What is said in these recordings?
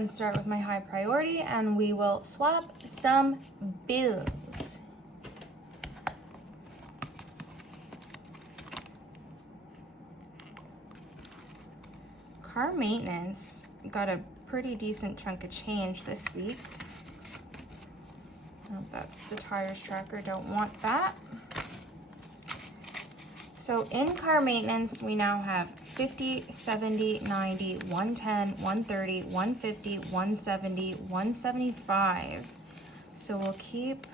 and start with my high priority, and we will swap some bills. Car maintenance got a pretty decent chunk of change this week. Oh, that's the tires tracker, don't want that. So in car maintenance, we now have 50, 70, 90, 110, 130, 150, 170, 175. So we'll keep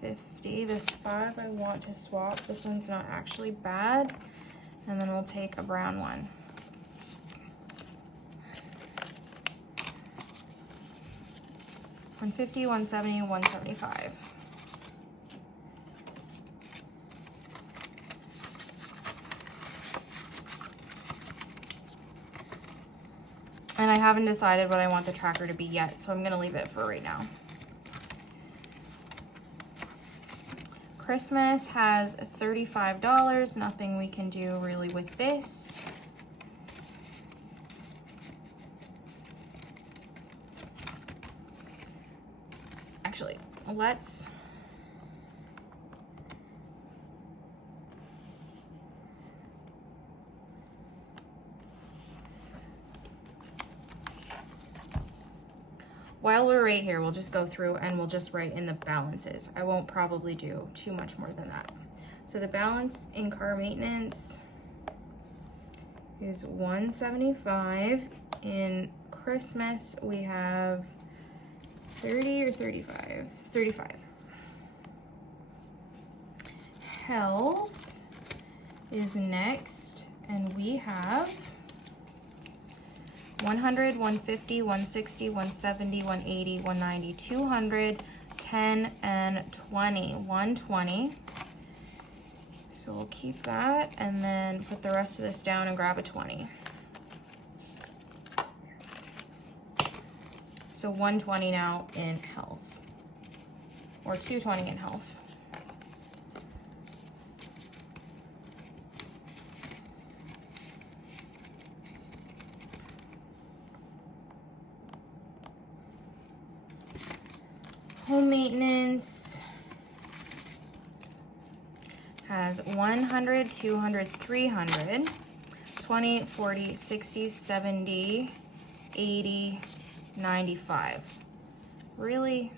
50. This 5 I want to swap. This one's not actually bad. And then we'll take a brown one. $150, $170, $175. And I haven't decided what I want the tracker to be yet, so I'm gonna leave it for right now. Christmas has $35, nothing we can do really with this. Actually, let's while we're right here, we'll just go through and we'll just write in the balances. I won't probably do too much more than that. So the balance in car maintenance is $175. In Christmas, we have 30 or 35? 35. Health is next, and we have 100, 150, 160, 170, 180, 190, 200, 10, and 20. 120. So we'll keep that and then put the rest of this down and grab a 20. So 120 now in health, or 220 in health. Home maintenance has 100, 200, 300, 20, 40, 60, 70, 80, 95. Really?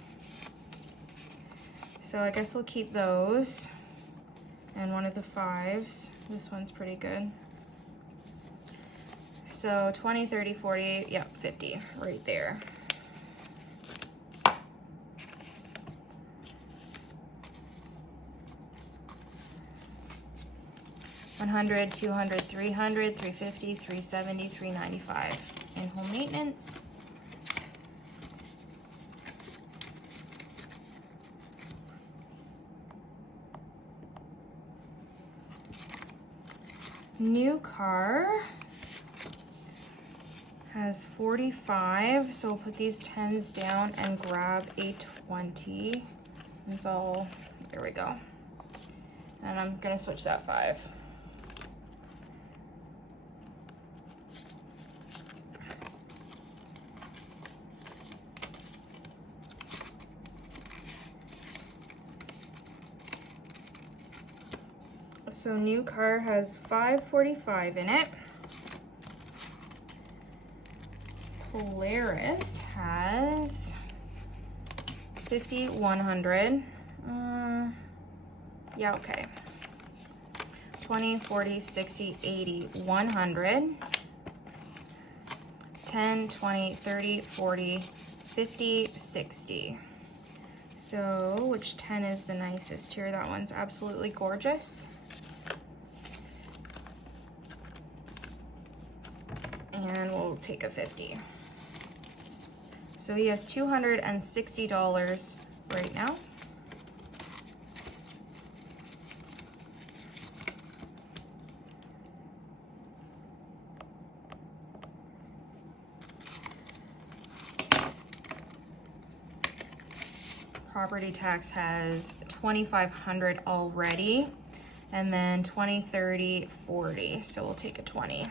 So I guess we'll keep those. And one of the 5s. This one's pretty good. So 20, 30, 40, yep, 50 right there. 100, 200, 300, 350, 370, 395 in home maintenance. New car has 45, so we'll put these 10s down and grab a 20. That's all, there we go. And I'm gonna switch that 5. So new car has 545 in it. Polaris has 50, 100. Yeah, okay. 20, 40, 60, 80, 100. 10, 20, 30, 40, 50, 60. So which 10 is the nicest here? That one's absolutely gorgeous. And we'll take a 50. So he has $260 right now. Property tax has $2,500 already, and then 20, 30, 40. So we'll take a 20.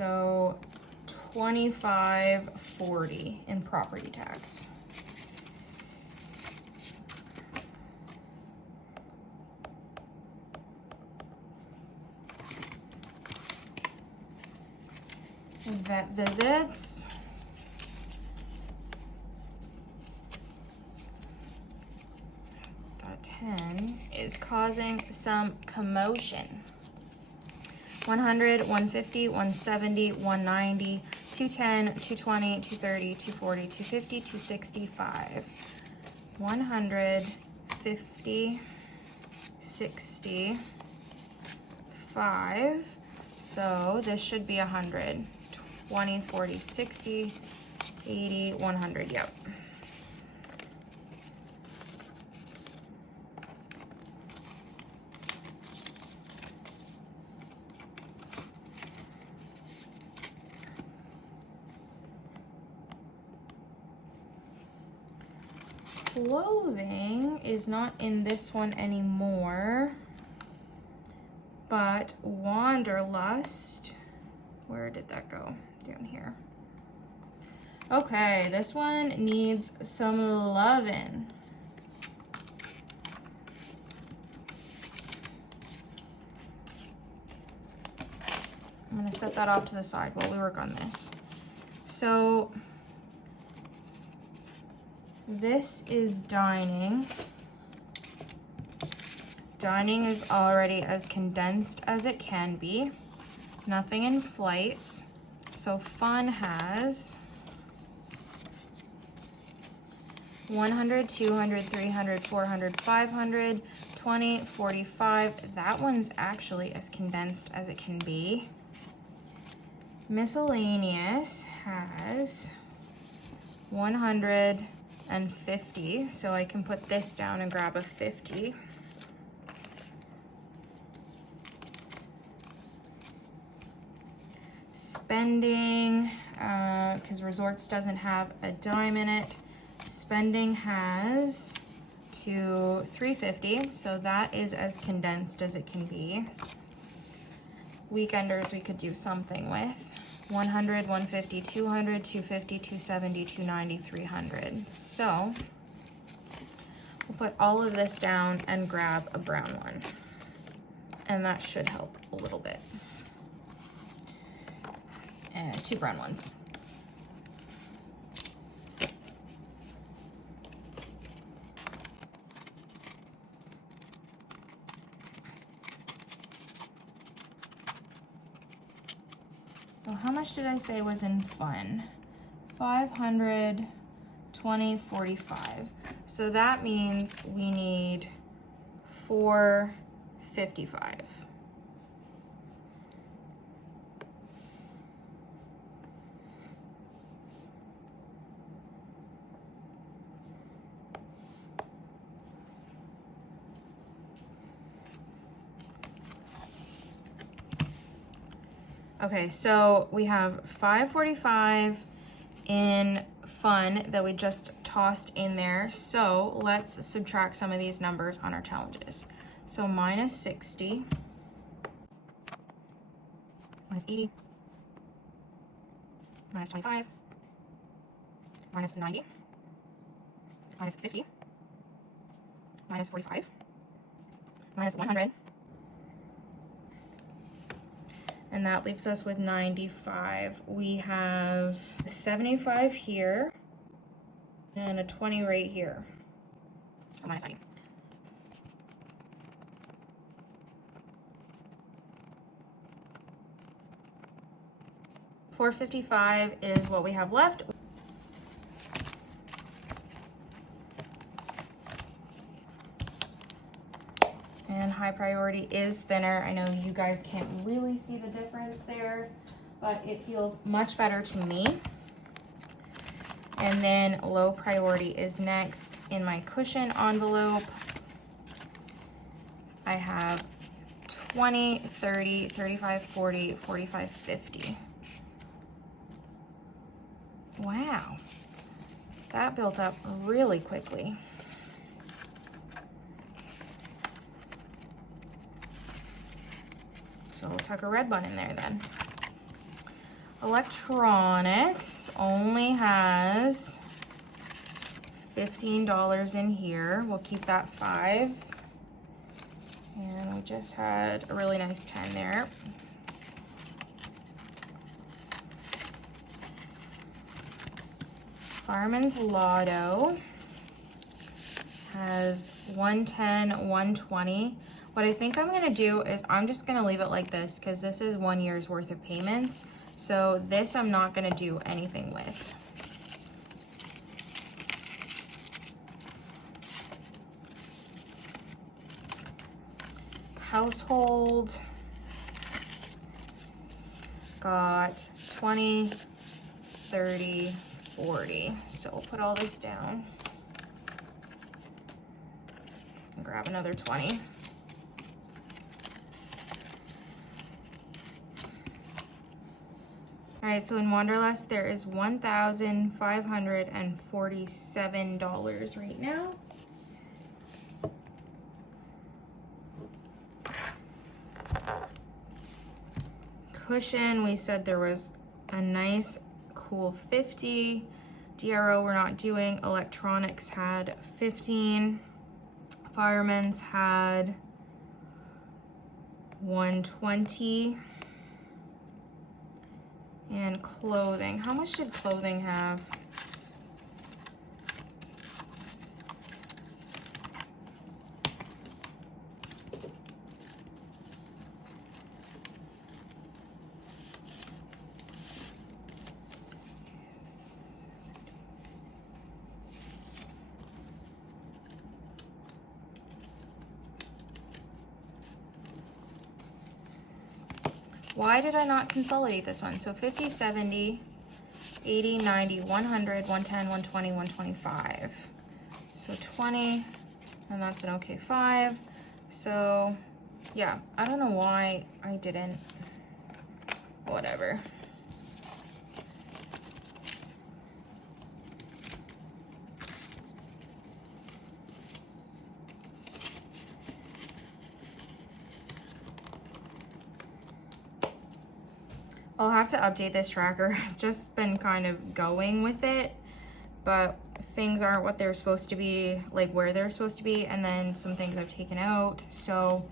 So $25.40 in property tax. Vet visits. That 10 is causing some commotion. 100, 150, 170, 190, 210, 220, 230, 240, 250, 265. 150, 65. So this should be 100. 20, 40, 60, 80, 100, yep. Clothing is not in this one anymore, but Wanderlust, where did that go? Down here. Okay, this one needs some lovin'. I'm gonna set that off to the side while we work on this. So this is dining. Dining is already as condensed as it can be. Nothing in flights. So fun has 100, 200, 300, 400, 500, 20, 45. That one's actually as condensed as it can be. Miscellaneous has 150, so I can put this down and grab a 50. Spending, because resorts doesn't have a dime in it. Spending has to 350, so that is as condensed as it can be. Weekenders we could do something with. 100, 150, 200, 250, 270, 290, 300. So we'll put all of this down and grab a brown one. And that should help a little bit. And 2 brown ones. So how much did I say was in fun? 500, 20, 45. So that means we need 455. Okay, so we have 545 in fun that we just tossed in there. So let's subtract some of these numbers on our challenges. So minus 60, minus 80, minus 25, minus 90, minus 50, minus 45, minus 100. And that leaves us with 95. We have 75 here and a 20 right here. So minus 90. $455 is what we have left. And high priority is thinner. I know you guys can't really see the difference there, but it feels much better to me. And then low priority is next. In my cushion envelope, I have 20, 30, 35, 40, 45, 50. Wow, that built up really quickly. So we'll tuck a red one in there then. Electronics only has $15 in here. We'll keep that 5. And we just had a really nice 10 there. Fireman's Lotto has 110, 120. What I think I'm gonna do is I'm just gonna leave it like this because this is 1 year's worth of payments. So this I'm not gonna do anything with. Household got 20, 30, 40. So we'll put all this down and grab another 20. All right, so in Wanderlust there is $1,547 right now. Cushion, we said there was a nice cool 50. DRO we're not doing. Electronics had 15. Fireman's had 120. And clothing, how much did clothing have? Why did I not consolidate this one? So 50, 70, 80, 90, 100, 110, 120, 125. So 20, and that's an okay 5. So yeah, I don't know why I didn't. Whatever. I'll have to update this tracker. I've just been kind of going with it, but things aren't what they're supposed to be, like where they're supposed to be, and then some things I've taken out, so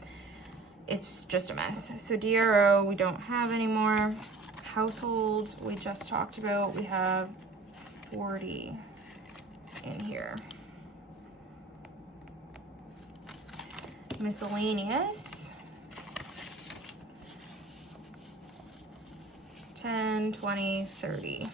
it's just a mess. So DRO, we don't have anymore. Household, we just talked about, we have 40 in here. Miscellaneous, 10, 20, 30.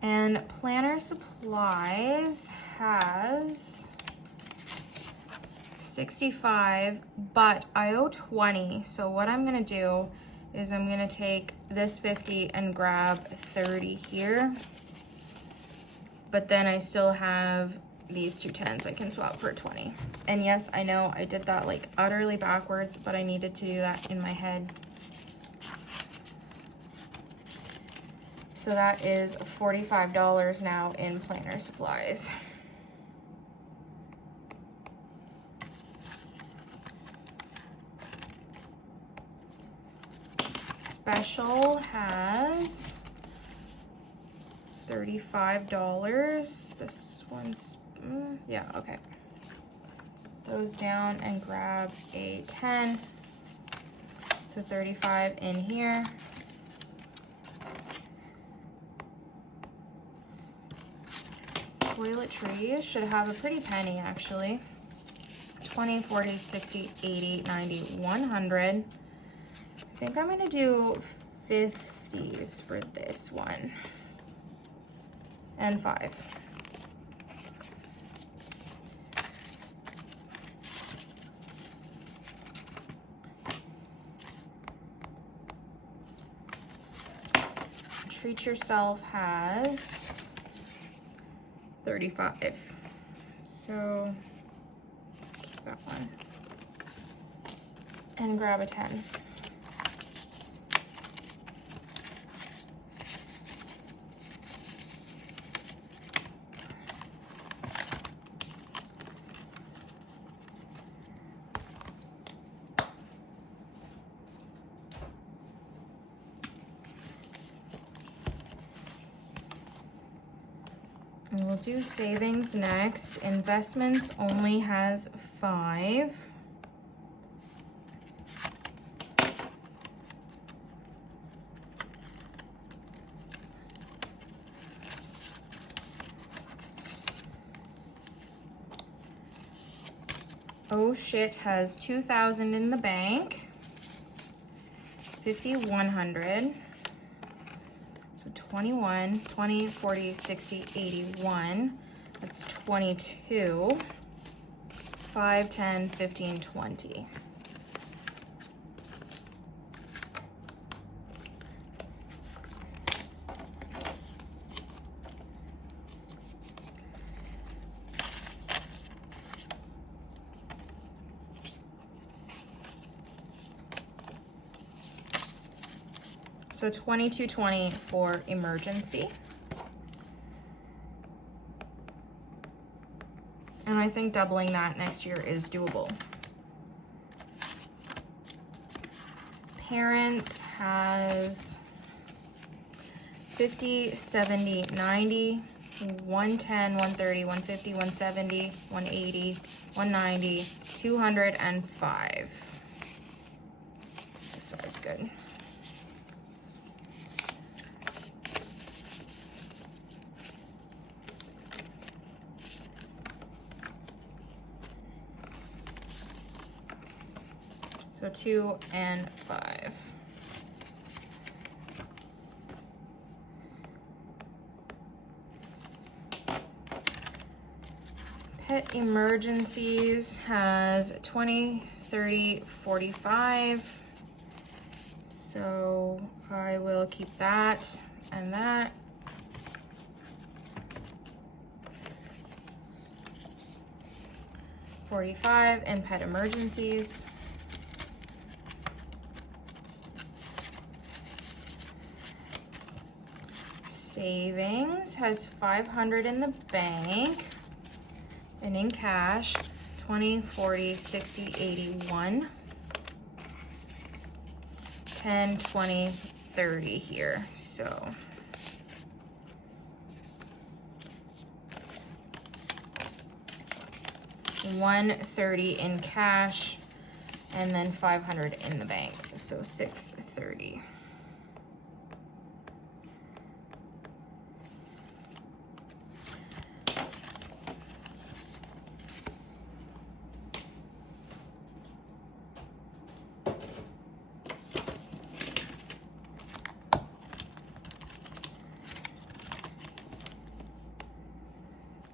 And planner supplies has 65, but I owe 20. So what I'm gonna do is I'm gonna take this 50 and grab 30 here. But then I still have these 2 10s I can swap for 20. And yes, I know I did that like utterly backwards, but I needed to do that in my head. So that is $45 now in planner supplies. Special has $35. This one's, yeah, okay. Those down and grab a 10. So 35 in here. Toiletries should have a pretty penny actually. 20, 40, 60, 80, 90, 100. I think I'm gonna do 50s for this one. And 5. Treat Yourself has 35. So keep that one. And grab a 10. And we'll do savings next. Investments only has 5. Oh shit has 2,000 in the bank. 5,100. So 21, 20, 40, 60, 81. That's 22. 5, 10, 15, 20. So 2220 for emergency. And I think doubling that next year is doable. Parents has 50, 70, 90, 110, 130, 150, 170, 180, 190, 205. This one is good. So 2 and 5. Pet emergencies has 20, 30, 45. So I will keep that and that. $45 in pet emergencies. Savings has 500 in the bank and in cash 20, 40, 60, 81, 10, 20, 30 here. So $130 in cash and then 500 in the bank. So 630.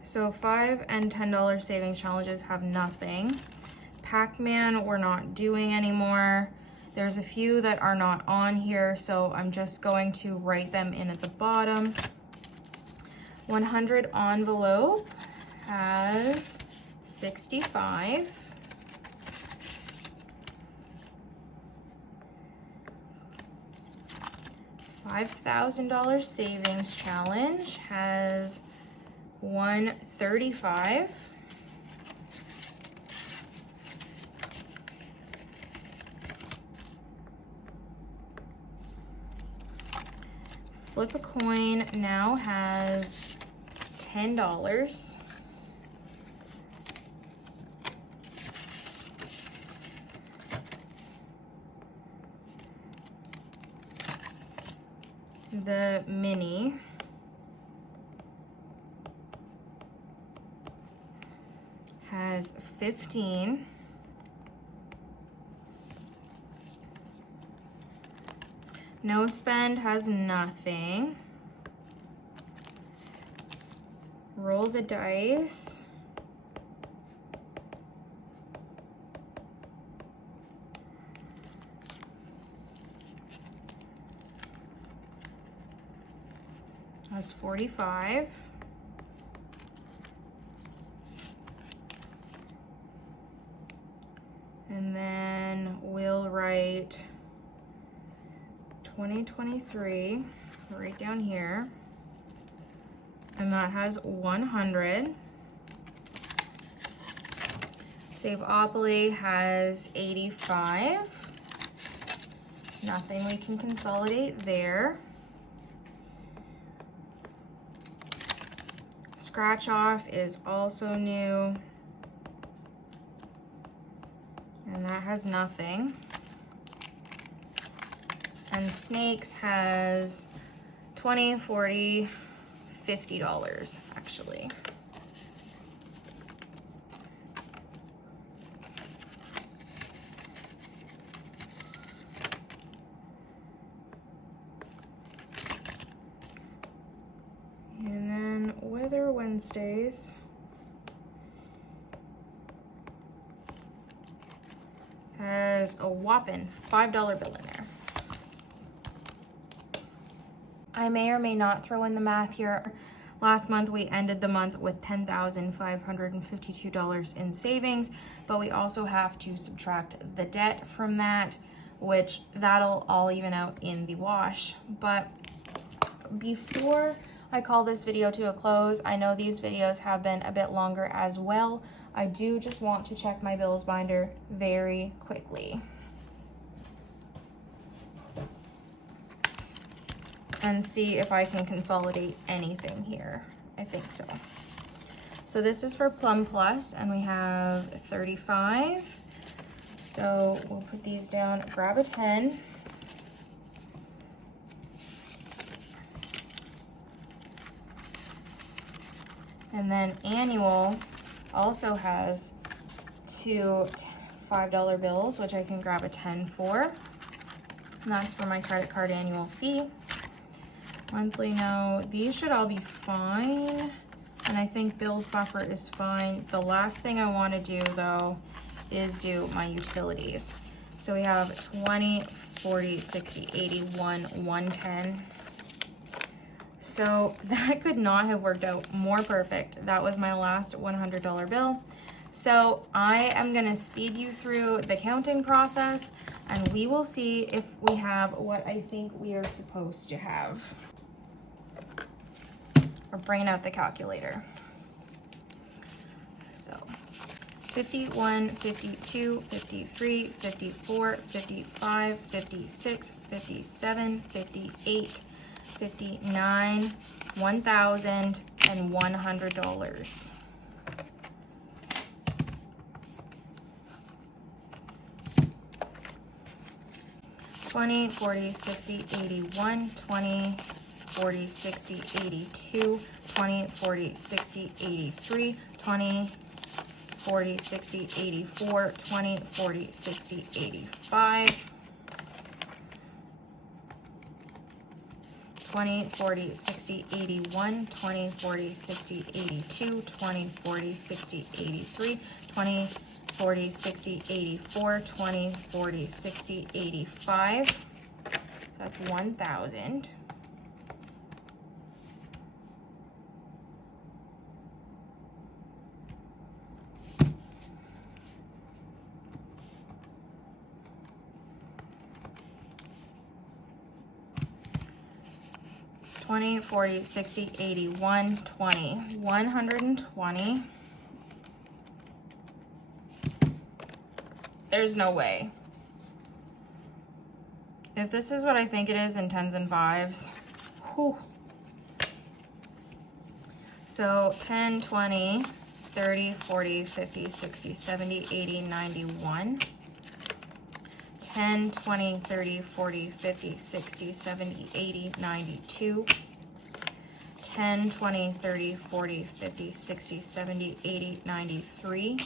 So $5 and $10 savings challenges have nothing. Pac-Man we're not doing anymore. There's a few that are not on here, so I'm just going to write them in at the bottom. 100 envelope has 65. $5,000 savings challenge has 135. Flip a coin now has $10. The mini has 15. No spend has nothing. Roll the dice. Has 45. And then we'll write 2023 right down here. And that has 100. Saveopoly has 85. Nothing we can consolidate there. Scratch Off is also new. And that has nothing. And Snakes has $20, $40, $50 actually. And then Weather Wednesdays has a whopping $5 bill in there. I may or may not throw in the math here. Last month we ended the month with $10,552 in savings, but we also have to subtract the debt from that, which that'll all even out in the wash. But before I call this video to a close, I know these videos have been a bit longer as well. I do just want to check my bills binder very quickly and see if I can consolidate anything here. I think so. So this is for Plum Plus, and we have 35. So we'll put these down, grab a 10. And then Annual also has two $5 bills, which I can grab a 10 for. And that's for my credit card annual fee. Monthly, no. These should all be fine. And I think Bill's Buffer is fine. The last thing I want to do, though, is do my utilities. So we have 20, 40, 60, 81, 110. So that could not have worked out more perfect. That was my last $100 bill. So I am gonna speed you through the counting process, and we will see if we have what I think we are supposed to have. Or bringing out the calculator. So 51, 52, 53, 54, 55, 56, 57, 58, 59, $1,100. 20, 40, 60, 81, 20, 40, 60, 82, 20, 40, 60, 83, 20, 40, 60, 84, 20, 40, 60, 85, 20, 40, 60, 81, 20, 40, 60, 82, 20, 40, 60, 83, 20, 40, 60, 84, 20, 40, 60, 85. So that's 1,000. $20, $40, $60, $81, $20, $120. There's no way. If this is what I think it is in 10s and 5s, whew. So 10, 20, 30, 40, 50, 60, 70, 80, 91. 10, 20, 30, 40, 50, 60, 70, 80, 92. 10, 20, 30, 40, 50, 60, 70, 80, 93.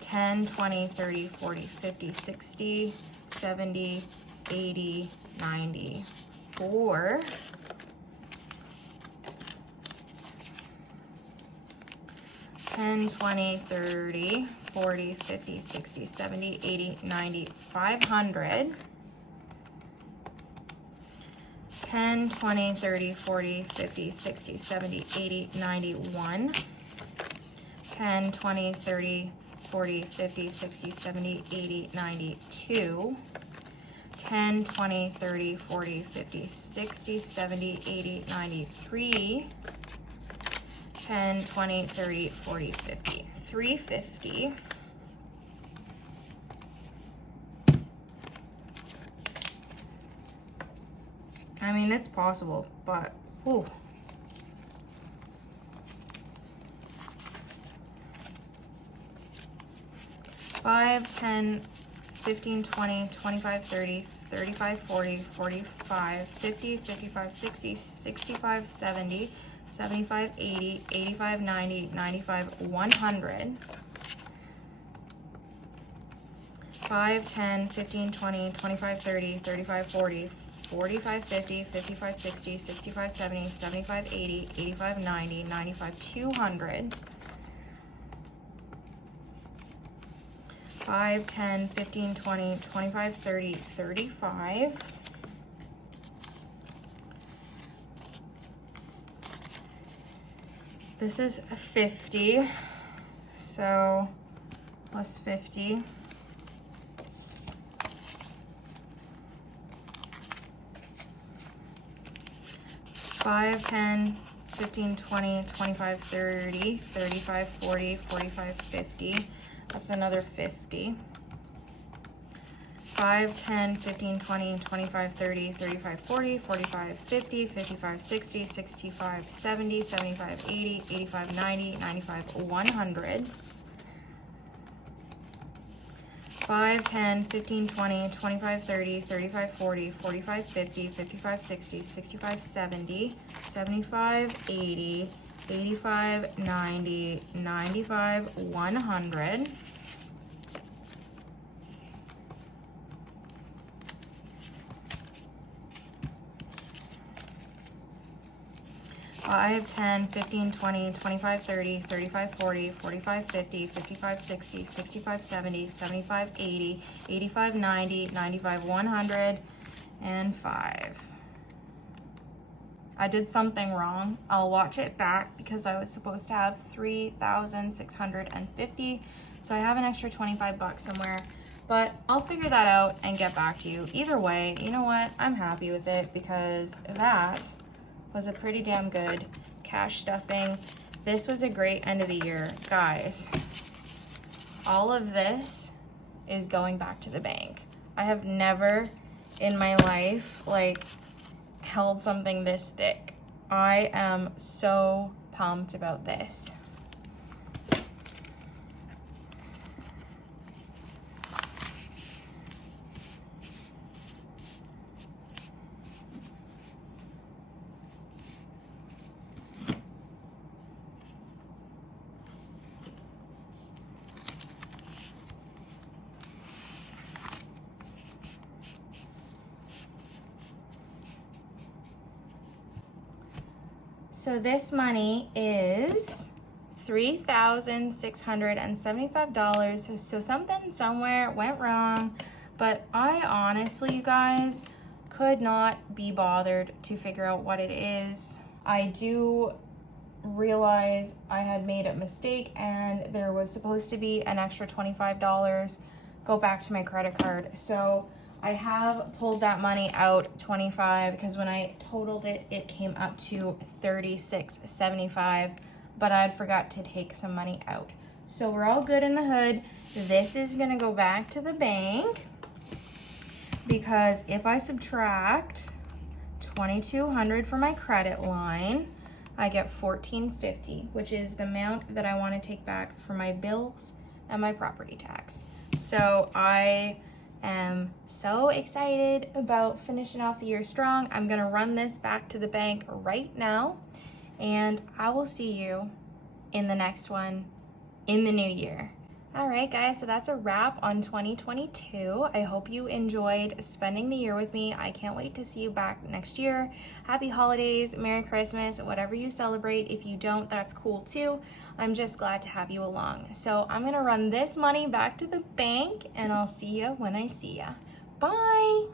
10, 20, 30, 40, 50, 60, 70, 80, 94. 10, 20, 30, 40, 50, 60, 70, 80, 90, 500. 10, 20, 30, 40, 50, 60, 70, 80, 91. 10, 20, 30, 40, 50, 60, 70, 80, 92. 10, 20, 30, 40, 50, 60, 70, 80, 93. 10, 20, 30, 40, 50, 350. I mean, it's possible, but, whew. 5, 10, 15, 20, 25, 30, 35, 40, 45, 50, 55, 60, 65, 70, 75, 80, 85, 90, 95, 100. 5, 10, 15, 20, 25, 30, 35, 40, 45, 50, 55, 60, 65, 70, 75, 80, 85, 90, 95, 200. 5, 10, 15, 20, 25, 30, 35. This is 50, so plus 50. 5, 10, 15, 20, 25, 30, 35, 40, 45, 50. That's another 50. 5, 10, 15, 20, 25, 30, 35, 40, 45, 50, 55, 60, 65, 70, 75, 80, 85, 90, 95, 100. 5, 10, 15, 20, 25, 30, 35, 40, 45, 50, 55, 60, 65, 70, 75, 80, 85, 90, 95, 100. 5, 10, 15, 20, 25, 30, 35, 40, 45, 50, 55, 60, 65, 70, 75, 80, 85, 90, 95, 100, and 5. I did something wrong. I'll watch it back because I was supposed to have 3,650. So I have an extra 25 bucks somewhere, but I'll figure that out and get back to you. Either way, you know what? I'm happy with it because that was a pretty damn good cash stuffing. This was a great end of the year. Guys, all of this is going back to the bank. I have never in my life held something this thick. I am so pumped about this. So this money is $3,675. So something somewhere went wrong, but I honestly, you guys, could not be bothered to figure out what it is. I do realize I had made a mistake and there was supposed to be an extra $25 go back to my credit card. So I have pulled that money out, 25, because when I totaled it, it came up to $36.75, but I'd forgot to take some money out. So we're all good in the hood. This is gonna go back to the bank because if I subtract $2,200 for my credit line, I get $1,450, which is the amount that I want to take back for my bills and my property tax. So I am so excited about finishing off the year strong. I'm gonna run this back to the bank right now, and I will see you in the next one in the new year. All right, guys, so that's a wrap on 2022. I hope you enjoyed spending the year with me. I can't wait to see you back next year. Happy holidays, Merry Christmas, whatever you celebrate. If you don't, that's cool too. I'm just glad to have you along. So I'm gonna run this money back to the bank and I'll see you when I see you. Bye.